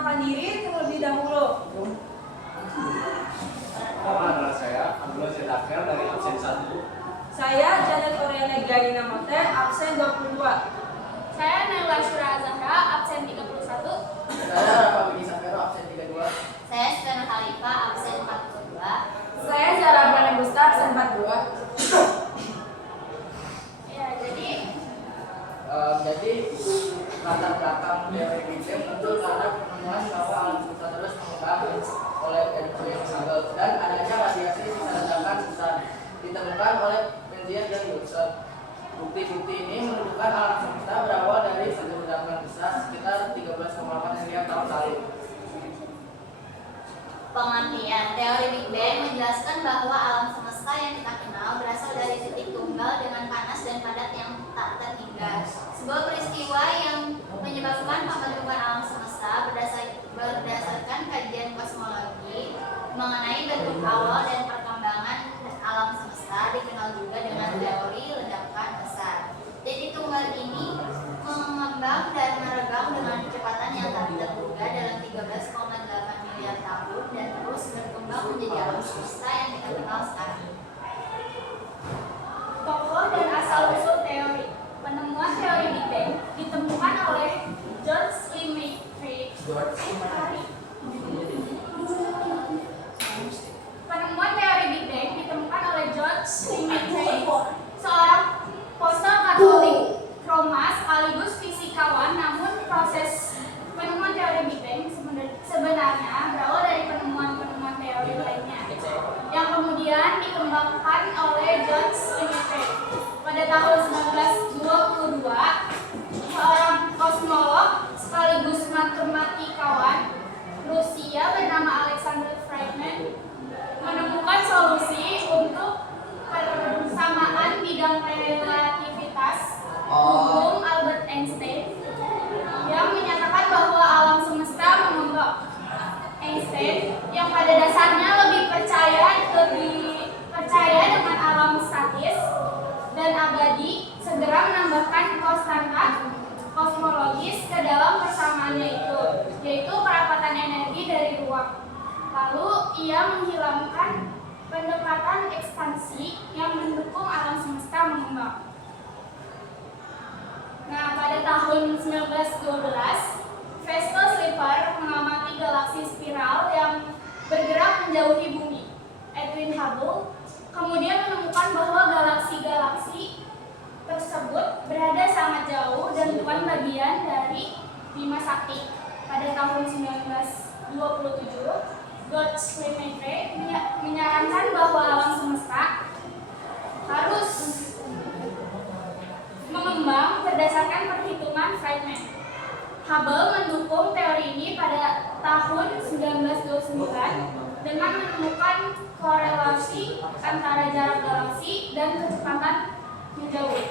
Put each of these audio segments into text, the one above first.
memperkenalkan diri terlebih dahulu. Nama adalah saya, Abdullah Zedakir dari absen 1. Saya Janet Oriana Ganina Mote, absen 22. Saya Naila Syura Zahra, absen 31. Saya Rafa Bini Safero, absen 32. Saya Sukana Khalifah, absen 42. Saya Zara Brana Gusta, absen 42. Ya, Jadi latar belakang teori Big Bang muncul karena penemuan bahwa alam semesta terus mengembang oleh Edwin Hubble dan adanya radiasi sisa ledakan besar ditemukan oleh Penzias dan Wilson. Bukti-bukti ini menunjukkan alam semesta berawal dari satu ledakan besar sekitar 13,8 miliar tahun lalu. Pengertian teori Big Bang menjelaskan bahwa alam semesta yang kita kenal berasal dari titik tunggal dengan panas dan padat yang tak terhingga. Sebuah peristiwa yang menyebabkan pembentukan alam semesta berdasarkan kajian kosmologi mengenai bentuk awal dan perkembangan alam semesta dikenal juga dengan teori ledakan besar. Titik tunggal ini mengembang dan meregang dengan kecepatan yang tak terduga dalam 13,8 miliar tahun dan terus berkembang menjadi alam semesta yang kita kenal sekarang. tokoh dan asal-usul teori. Penemuan teori Big Bang ditemukan oleh George Lemaitre. Penemuan teori Big Bang ditemukan oleh George Lemaitre, seorang poster Katolik Roma sekaligus fisikawan. Namun proses penemuan teori Big Bang sebenarnya berawal dari penemuan-penemuan teori lainnya yang kemudian dikembangkan oleh George Lemaitre. Pada tahun 1922, seorang kosmolog sekaligus matematikawan Rusia bernama Alexander Friedman menemukan solusi untuk persamaan bidang relativitas umum Albert Einstein yang menyatakan bahwa alam semesta mengembang. Einstein yang pada dasarnya lebih percaya dengan alam statis dan abadi segera menambahkan konstanta kosmologis ke dalam persamaannya itu, yaitu kerapatan energi dari ruang. Lalu ia menghilangkan pendekatan ekspansi yang mendukung alam semesta mengembang. Nah, pada tahun 1912, Vestal Slipher mengamati galaksi spiral yang bergerak menjauhi bumi. Edwin Hubble kemudian menemukan bahwa galaksi-galaksi tersebut berada sangat jauh dan bukan bagian dari Bima Sakti. Pada tahun 1927, George Lemaitre menyarankan bahwa alam semesta harus mengembang berdasarkan perhitungan Friedman. Hubble mendukung teori ini pada tahun 1929 dengan menemukan korelasi antara jarak galaksi dan kecepatan menjauh.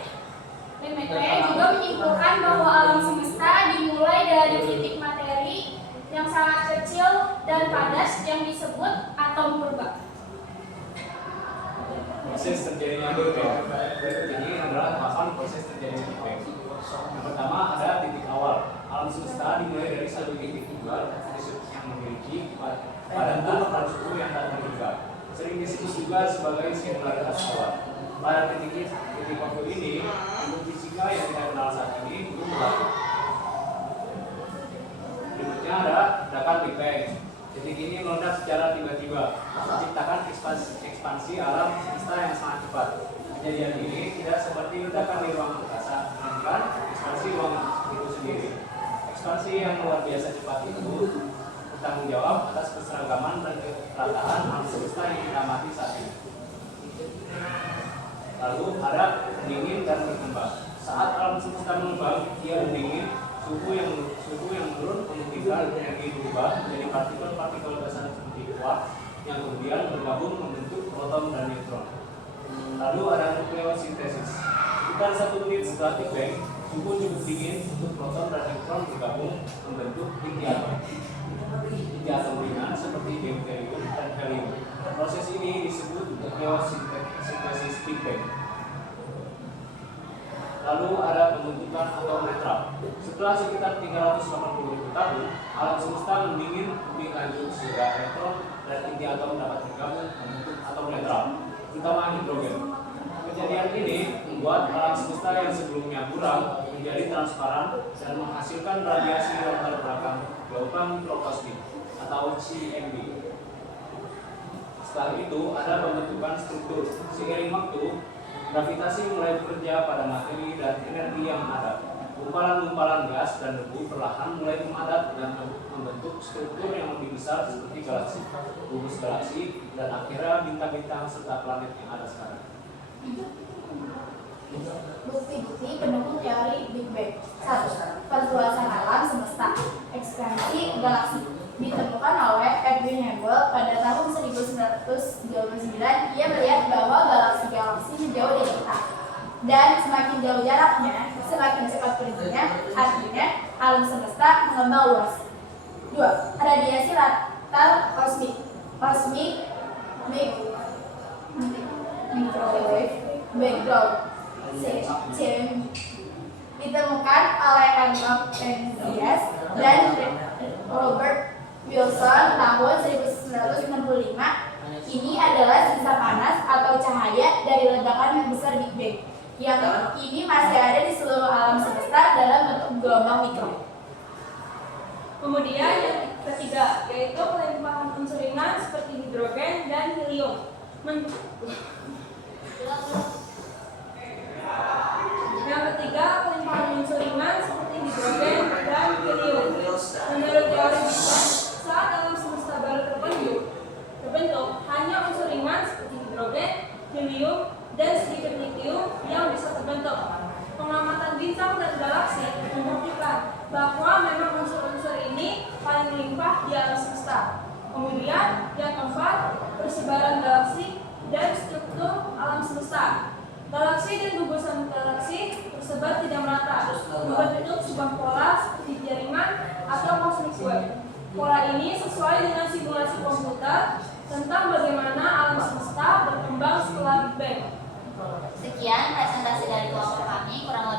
Lemaitre juga menyimpulkan bahwa alam semesta dimulai dari titik materi yang sangat kecil dan padat yang disebut atom purba. Proses terjadinya Big Bang. Berikut ini adalah tahapan proses terjadinya Big Bang. Yang pertama ada titik awal. Alam semesta dimulai dari satu titik tunggal yang memiliki padatan pada suhu yang tak terhingga. Sering disebut juga sebagai singularitas awal. Pada titik waktu ini, ilmu fisika yang kita kenal saat ini belum berlaku. Berikutnya ada ledakan Big Bang. Titik ini meledak secara tiba-tiba, menciptakan ekspansi alam semesta yang sangat cepat. Kejadian ini tidak seperti ledakan di ruang angkasa, melainkan ekspansi ruang itu sendiri. Ekspansi yang luar biasa cepat itu bertanggung jawab atas keseragaman dan kerataan alam semesta yang kita amati saat ini. Lalu ada pendingin dan berkembang. Saat alam semesta mengembang, ia mendingin, suhu yang menurun memungkinkan energi berubah menjadi partikel-partikel besar seperti kuark yang kemudian bergabung membentuk proton dan neutron. Lalu ada nukleosintesis. Sekitar 1 menit setelah Big Bang, suhu cukup dingin untuk proton dan neutron bergabung membentuk inti atom. Inti atom ringan seperti deuterium dan helium. Proses ini disebut nukleosintesis Big Bang. Lalu ada pembentukan atom netral. Setelah sekitar 380.000 tahun, alam semesta mendingin lebih lanjut sehingga elektron dan inti atom dapat bergabung membentuk atom netral, terutama hidrogen. Kejadian ini membuat alam semesta yang sebelumnya buram menjadi transparan dan menghasilkan radiasi latar belakang gelombang mikrokosmik atau CMB. Setelah itu ada pembentukan struktur. Seiring waktu, gravitasi mulai bekerja pada materi dan energi yang ada. Gumpalan-gumpalan gas dan debu perlahan mulai memadat dan membentuk struktur yang lebih besar seperti galaksi, gugus galaksi, dan akhirnya bintang-bintang serta planet yang ada sekarang. Bukti-bukti pendukung teori Big Bang. 1. Perluasan alam semesta. Ekspansi galaksi. Ditemukan oleh Edwin Hubble pada tahun 1939. Ia melihat bahwa galaksi-galaksi menjauh dari kita. Dan semakin jauh jaraknya, semakin cepat perginya, artinya alam semesta mengembang luas. 2. Radiasi latar kosmik. Microwave background CMB ditemukan oleh Enoch Penzias dan Robert Wilson tahun 1965. Ini adalah sisa panas atau cahaya dari ledakan yang besar Big Bang yang kini masih ada di seluruh alam semesta dalam bentuk gelombang mikro. Kemudian yang ketiga yaitu pelimpahan unsur ringan seperti hidrogen dan helium. Yang ketiga, pelimpahan unsur ringan seperti hidrogen dan helium. Menurut teori Big Bang, saat alam semesta baru terbentuk hanya unsur ringan seperti hidrogen, helium, dan sedikit lithium yang bisa terbentuk. Pengamatan bintang dan galaksi membuktikan bahwa memang unsur-unsur ini paling melimpah di alam semesta. Kemudian, yang keempat, persebaran galaksi dan struktur alam semesta. Galaksi dan gugusan galaksi tersebar tidak merata, membentuk sebuah pola seperti jaringan atau cosmic web. Pola ini sesuai dengan simulasi komputer tentang bagaimana alam semesta berkembang setelah Big Bang. Sekian presentasi dari kelompok kami, kurang lebih